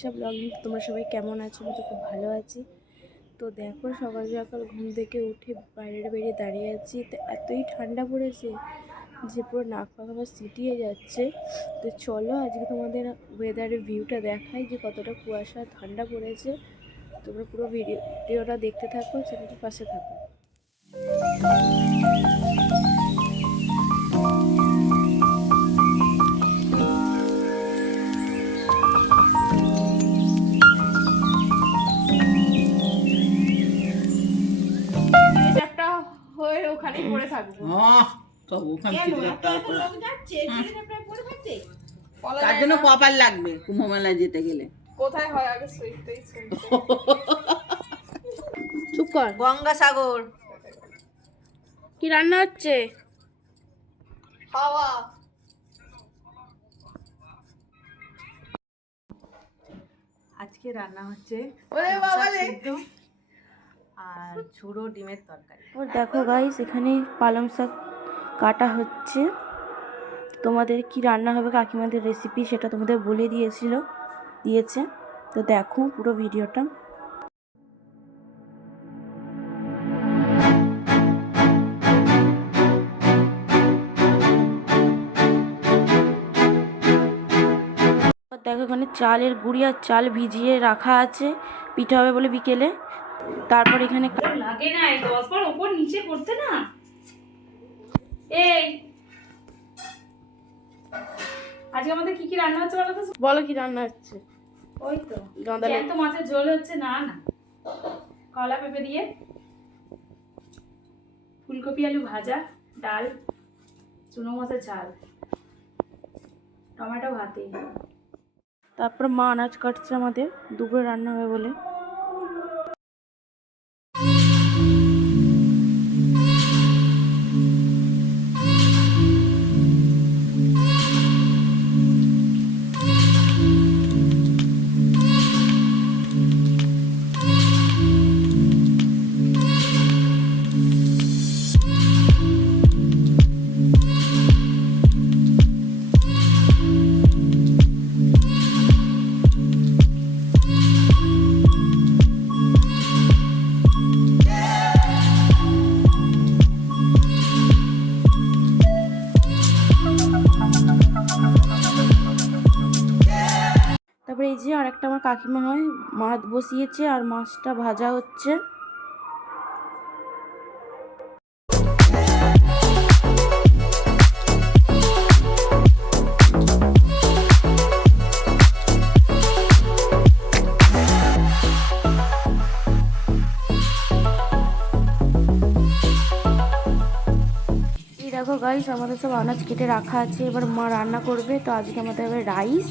Alisha blogging. তোমরা সবাই কেমন আছো? আমি তো খুব ভালো আছি। তো দেখো সকাল সকাল ঘুম থেকে উঠে বাইরে বেরিয়ে দাঁড়িয়ে আছি, তো এতই ঠান্ডা পড়েছে যে পুরো নাক পাক আমার সিটিয়ে যাচ্ছে। তো চলো আজকে তোমাদের ওয়েদারের ভিউটা দেখাই যে কতটা কুয়াশা ঠান্ডা পড়েছে। তোমরা পুরো ভিডিওটা দেখতে থাকো, চ্যানেলটার পাশে থাকো। ওখানে পড়ে থাকবো তার জন্য কপাল লাগবে কুম্ভ মেলায় যেতে গেলে। কোথায় হয় আগে চুপ কর। গঙ্গাসাগর কি রান্না হচ্ছে? খাওয়া। আজকে রান্না হচ্ছে আর ঝুড়ো ডিমের তরকারি। ওর দেখো গাইস, এখানে পালং শাক কাটা হচ্ছে। তোমাদের কি রান্না হবে কাকিমাদের রেসিপি সেটা তোমাদের বলে দিয়েছে। তো দেখো পুরো ভিডিওটা। দেখো এখানে চালের গুঁড়ি আর চাল ভিজিয়ে রাখা আছে, পিঠা হবে বলে বিকেলে। তারপর এখানে লাগে না 10 বার উপর নিচে করতে না। এই আজকে আমাদের কি রান্না হচ্ছে বলো তো? বলো কি রান্না হচ্ছে? ওই তো গাঁদালে তো মাছের ঝোল হচ্ছে। না কলা পেঁপে দিয়ে, ফুলকপি আলু ভাজা, ডাল, চুনো মাছের ঝাল, টমেটো ভাতে। তারপর মা আনাজ কাটছে আমাদের দুপুরে রান্না হবে বলে। তারপরে এই যে আরেকটা আমার কাকিমা হয়, মাছ বসিয়েছে আর মাছটা ভাজা হচ্ছে। এই দেখো গাইস, আমাদের সব আনাজ কেটে রাখা আছে, এবার মা রান্না করবে। তো আজকে আমাদের হবে রাইস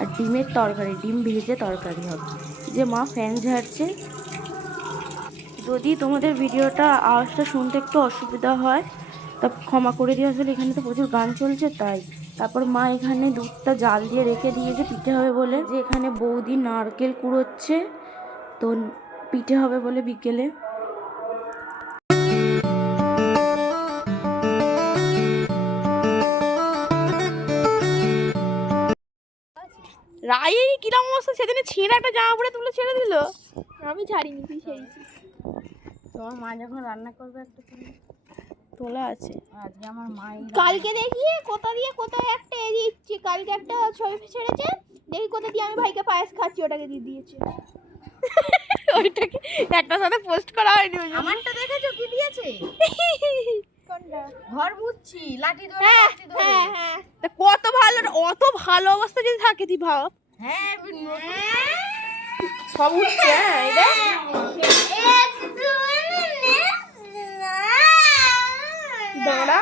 আর ডিমের তরকারি, ডিম ভেজে তরকারি হবে। যে মা ফ্যান ঝাড়ছে। যদি তোমাদের ভিডিওটা আওয়াজটা শুনতে একটু অসুবিধা হয় তা ক্ষমা করে দিয়ে, আসলে এখানে তো প্রচুর গান চলছে তাই। তারপর মা এখানে দুধটা জাল দিয়ে রেখে দিয়েছে পিঠে হবে বলে। যে এখানে বৌদি নারকেল কুড়োচ্ছে, তো পিঠে হবে বলে বিকেলে। রাই কিরম অবস্থা? সেদিনে ছিঁড়ে একটা জামা পরে তুলে ছেড়ে দিল। আমি ছাড়িনি, তুই ছেড়েছিস। তোমার মা যখন রান্না করবে একটা তোলা আছে। আজকে আমার মা কালকে দেখি কোথা দিয়ে কোথায় একটা দিচ্ছি, কালকে একটা ছবি ছেড়েছে, দেখি কোথা দিয়ে আমি ভাইকে পায়েস খাচ্ছি, ওটাকে দিয়ে দিয়েছে। ওইটাকে একটার সাথে পোস্ট করা হয়নি। আমারটা দেখেছো কি দিয়েছে? কোনটা? ঘর মুছছি লাঠি ধরে। হ্যাঁ তা কত ভালো, অত ভালো অবস্থা যদি থাকে তুই ভাব। হ্যাঁ সব উঠছে। হ্যাঁ এটা দাঁড়া,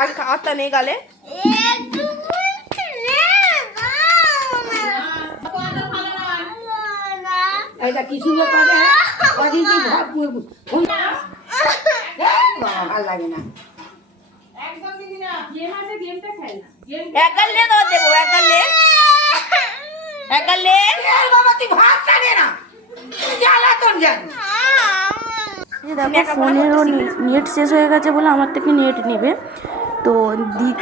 আর খাওয়াটা নেই গালে। এটা কি সুন্দর করে কদিন কি ভালো লাগে না একদম দিদি না, গেম আছে, গেমটা খেল না। গেম একালে তো দেবো, একালে বাবা তুই ভাত জানে না, জ্বালাতন জানি। দেখো ফোনেরও নেট শেষ হয়ে গেছে বলে আমার থেকে নেট নেবে। তো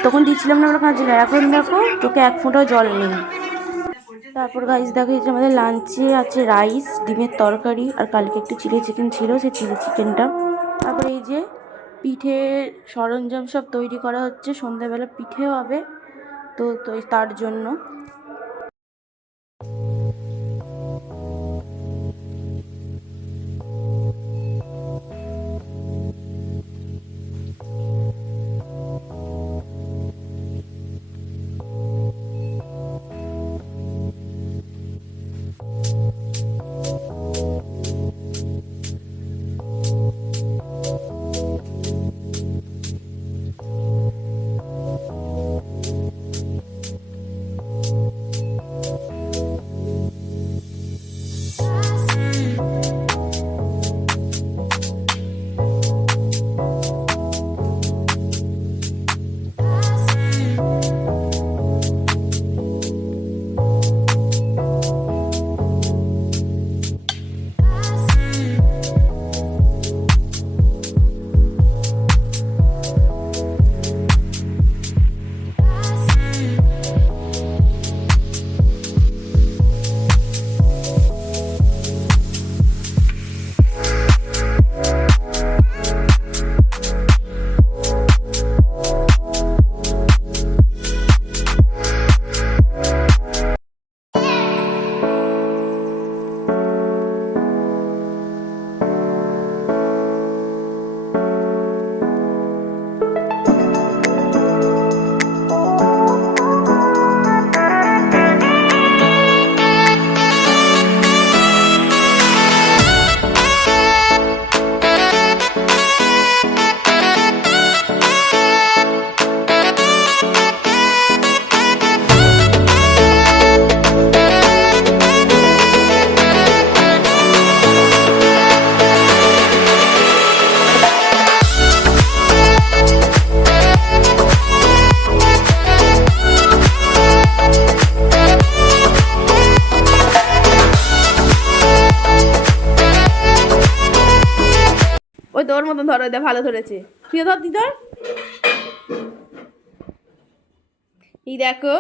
তখন দিচ্ছিলাম না, ওরা কাঁদছিল। এখন দেখো তোকে এক ফোঁটাও জল নেই। তারপর গাইস দেখো এই যে আমাদের লাঞ্চে আছে রাইস, ডিমের তরকারি, আর কালকে একটু চিলি চিকেন ছিল, সেই চিলি চিকেনটা। তারপরে এই যে পিঠের সরঞ্জাম সব তৈরি করা হচ্ছে, সন্ধ্যাবেলা পিঠে হবে তো তার জন্য। ওই তোর মতন ধরো, ওই ভালো ধরেছে, তুই ধর, তুই ধর। এই দেখো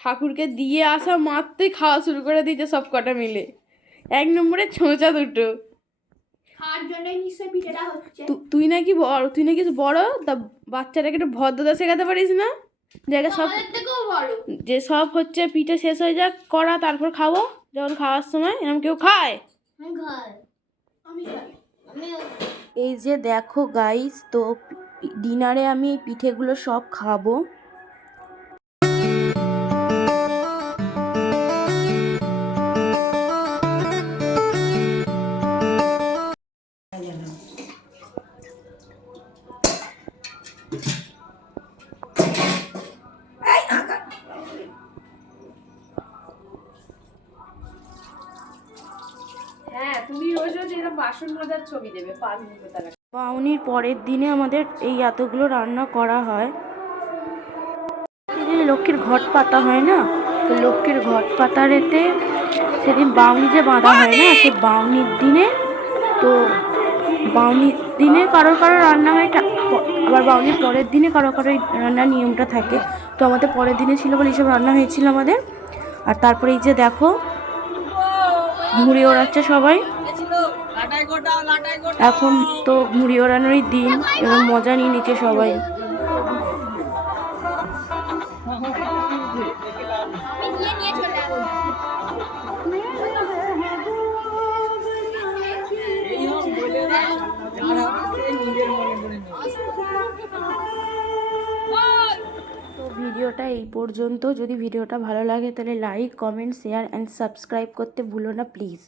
ঠাকুরকে দিয়ে আসা মাত্রই খাওয়া শুরু করে দিয়েছে সব কটা মিলে, 1 নম্বরে ছোঁচা দুটো। খাওয়ার জন্যই নিশ্চয়ই পিঠেটা হচ্ছে। তুই নাকি বড় তা বাচ্চাটাকে একটু ভদ্রতা শেখাতে পারিস না? জায়গা সব আমাদের থেকেও বড়। যে সব হচ্ছে পিঠে শেষ হয়ে যাক করা, তারপর খাবো। যখন খাওয়ার সময় এরকম কেউ খায়? আমি খাই। আমি খাই। আমি এই যে দেখো গাইস, তো ডিনারে আমি এই পিঠেগুলো সব খাবো। হ্যাঁ, তুমি রোজ রোজ এরকম বাসন মাজার ছবি দেবে 5 মিনিট টাকা। বাউনির পরের দিনে আমাদের এই এতগুলো রান্না করা হয়। এই যে লক্ষ্মীর ঘট পাতা হয় না, তো লক্ষ্মীর ঘট পাতার এতে সেদিন বাউনি যে বাঁধা হয় না, সেই বাউনির দিনে, তো বাউনির দিনে কারো রান্না হয়, আবার বাউনির পরের দিনে কারো এই রান্নার নিয়মটা থাকে। তো আমাদের পরের দিনে ছিল বলে এইসব রান্না হয়েছিল আমাদের। আর তারপরে এই যে দেখো ঘুড়ি ওড়াচ্ছে সবাই, এখন তো ঘুড়ি ওড়ানোরই দিন, এরকম মজা নিয়ে নিচ্ছে সবাই। নিয়ে চলে আসবো। তো ভিডিওটা এই পর্যন্ত। যদি ভিডিওটা ভালো লাগে তাহলে like, comment, share and subscribe করতে ভুলো না প্লিজ।